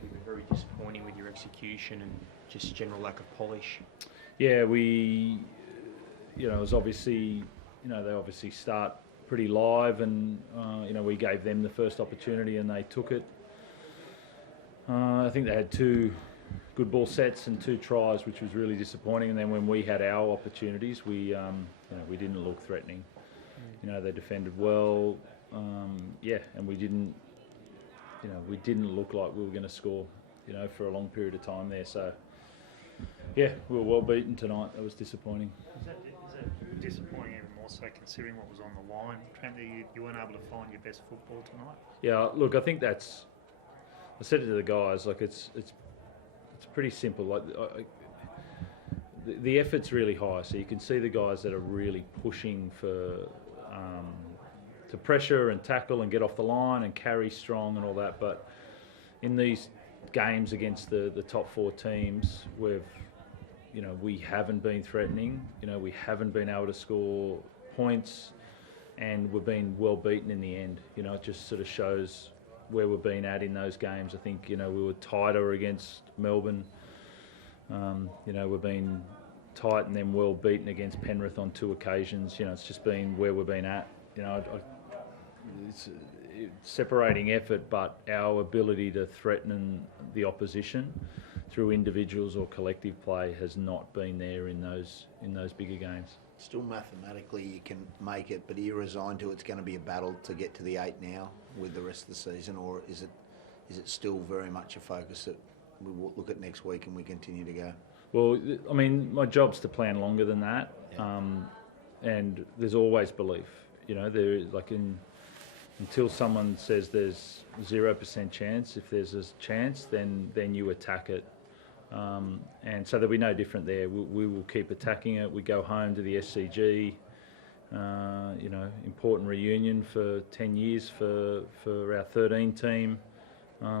tactically, but very disappointing with your execution and just general lack of polish. Yeah, it was obviously, they obviously start pretty live, and we gave them the first opportunity and they took it. I think they had 2 good ball sets and 2 tries, which was really disappointing. And then when we had our opportunities, we didn't look threatening. They defended well, and we didn't look like we were going to score, for a long period of time there. So, yeah, we were well beaten tonight. That was disappointing. Is that disappointing even more so considering what was on the line? Trent, you weren't able to find your best football tonight? Yeah, look, I think I said it to the guys, like it's pretty simple. Like the effort's really high, so you can see the guys that are really pushing to pressure and tackle and get off the line and carry strong and all that. But in these games against the top 4 teams, we haven't been threatening. We haven't been able to score points, and we've been well beaten in the end. It just sort of shows where we've been at in those games. I think we were tighter against Melbourne. We've been tight and then well beaten against Penrith on 2 occasions. It's just been where we've been at. It's separating effort, but our ability to threaten the opposition through individuals or collective play has not been there in those bigger games. Still mathematically you can make it, but are you resigned to it's going to be a battle to get to the 8 now with the rest of the season, or is it still very much a focus that we will look at next week and we continue to go? Well, I mean, my job's to plan longer than that, and there's always belief. Until someone says there's 0% chance, if there's a chance, then you attack it. And so there'll be no different there. We will keep attacking it. We go home to the SCG, important reunion for 10 years for our 13 team.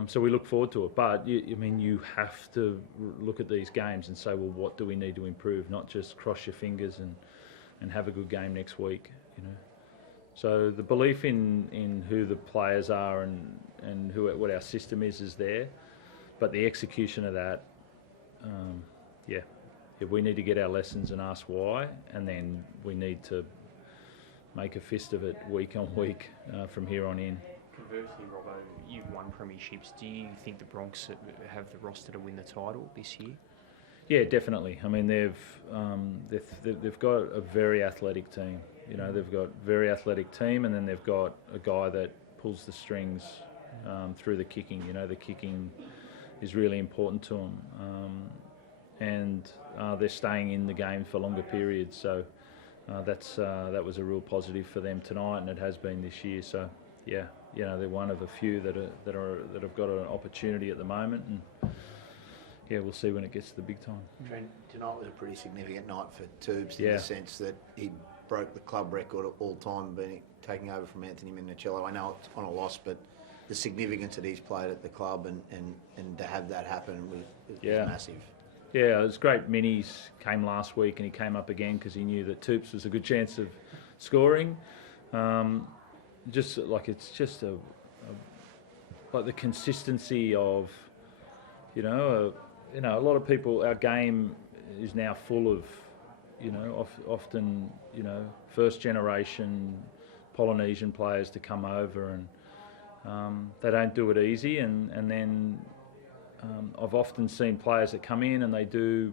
So we look forward to it. But, you have to look at these games and say, well, what do we need to improve? Not just cross your fingers and have a good game next week, So the belief in who the players are and what our system is there. But the execution of that, we need to get our lessons and ask why, and then we need to make a fist of it week on week from here on in. Conversely, Robbo, you've won premierships. Do you think the Bronx have the roster to win the title this year? Yeah, definitely. I mean, they've got a very athletic team. They've got a very athletic team, and then they've got a guy that pulls the strings through the kicking. The kicking is really important to them. And they're staying in the game for longer periods. So that was a real positive for them tonight, and it has been this year. So yeah, they're one of a few that have got an opportunity at the moment, and yeah, we'll see when it gets to the big time. Trent, tonight was a pretty significant night for Tubes in the sense that he broke the club record of all time, taking over from Anthony Minicello. I know it's on a loss, but the significance that he's played at the club and to have that happen was massive. Yeah, it was great. Minis came last week and he came up again because he knew that Toops was a good chance of scoring. It's just like the consistency of, a lot of people, our game is now full of, often, first generation Polynesian players to come over, and they don't do it easy, and then I've often seen players that come in and they do,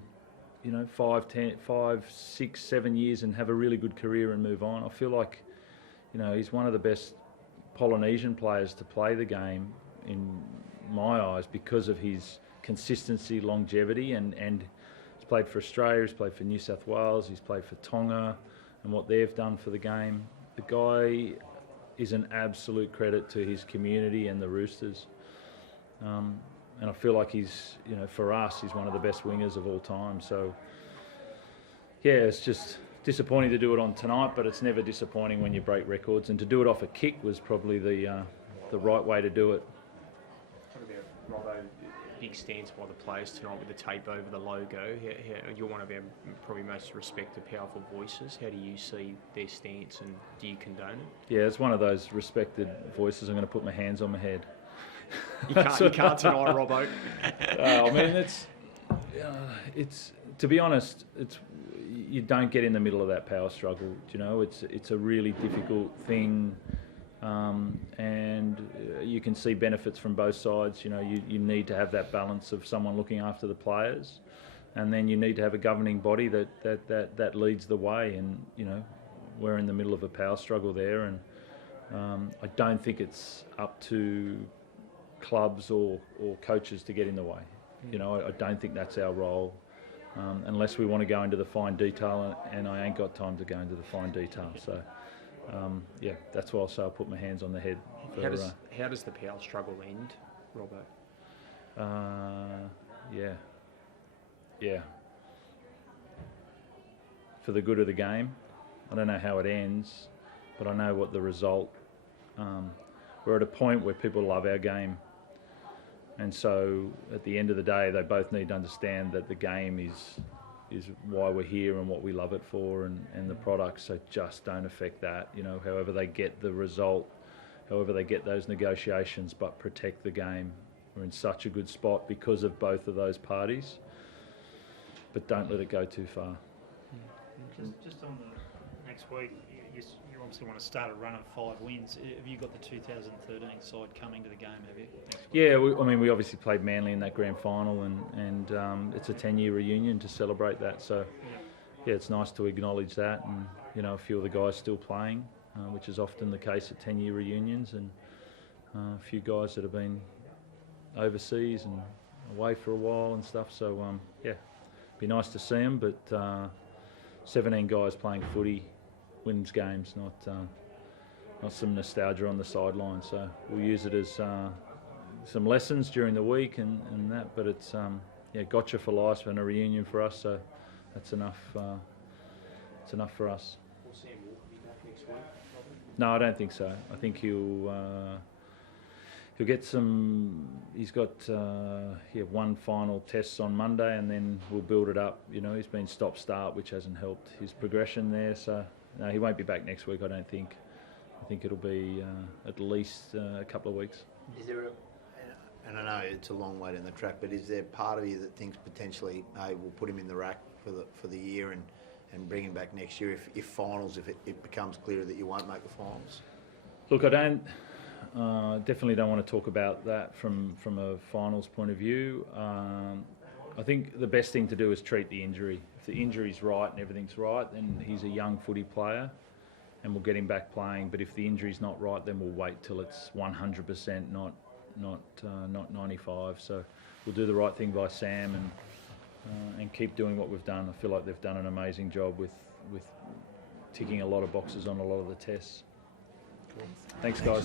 5, 6, 7 years and have a really good career and move on. I feel like, he's one of the best Polynesian players to play the game in my eyes because of his consistency, longevity, and he's played for Australia, he's played for New South Wales, he's played for Tonga and what they've done for the game. The guy is an absolute credit to his community and the Roosters. And I feel like he's, for us, he's one of the best wingers of all time. So, yeah, it's just disappointing to do it on tonight, but it's never disappointing when you break records. And to do it off a kick was probably the right way to do it. What about Robbo? Big stance by the players tonight with the tape over the logo. You're one of our probably most respected, powerful voices. How do you see their stance, and do you condone it? Yeah, it's one of those respected voices. I'm going to put my hands on my head. You can't deny Robbo. I mean, it's to be honest, you don't get in the middle of that power struggle. You know, it's a really difficult thing, and you can see benefits from both sides. You know, you need to have that balance of someone looking after the players, and then you need to have a governing body that leads the way. And you know, we're in the middle of a power struggle there, and I don't think it's up to clubs or coaches to get in the way. You know, I don't think that's our role, unless we want to go into the fine detail, and I ain't got time to go into the fine detail. So, yeah, that's why I'll say I'll put my hands on the head. How does the power struggle end, Robbo? Yeah. For the good of the game. I don't know how it ends, but I know what the result. We're at a point where people love our game. And so at the end of the day, they both need to understand that the game is why we're here and what we love it for, and the products, so just don't affect that. You know, however they get the result, however they get those negotiations, but protect the game. We're in such a good spot because of both of those parties, but don't let it go too far. Just on the next week, you obviously want to start a run of 5 wins. Have you got the 2013 side coming to the game, have you? Yeah, we obviously played Manly in that grand final, and it's a 10-year reunion to celebrate that. So, yeah, it's nice to acknowledge that, and you know, a few of the guys still playing, which is often the case at 10-year reunions, and a few guys that have been overseas and away for a while and stuff. So, yeah, be nice to see them, but 17 guys playing footy wins games, not some nostalgia on the sideline. So we'll use it as some lessons during the week and that, but it's gotcha for life and a reunion for us. So that's enough. It's enough for us. Will Sam Walker be back next week? No, I don't think so. I think he'll get some. He's got one final test on Monday, and then we'll build it up. You know, he's been stop-start, which hasn't helped his progression there. So no, he won't be back next week, I don't think. I think it'll be at least a couple of weeks. Is there and I know it's a long way down the track, but is there part of you that thinks potentially, hey, we'll put him in the rack for the year and bring him back next year if finals, if it becomes clear that you won't make the finals? Look, I don't. Definitely don't want to talk about that from a finals point of view. I think the best thing to do is treat the injury. If the injury's right and everything's right, then he's a young footy player and we'll get him back playing. But if the injury's not right, then we'll wait till it's 100%, not 95. So we'll do the right thing by Sam and keep doing what we've done. I feel like they've done an amazing job with ticking a lot of boxes on a lot of the tests. Cool. Thanks, guys.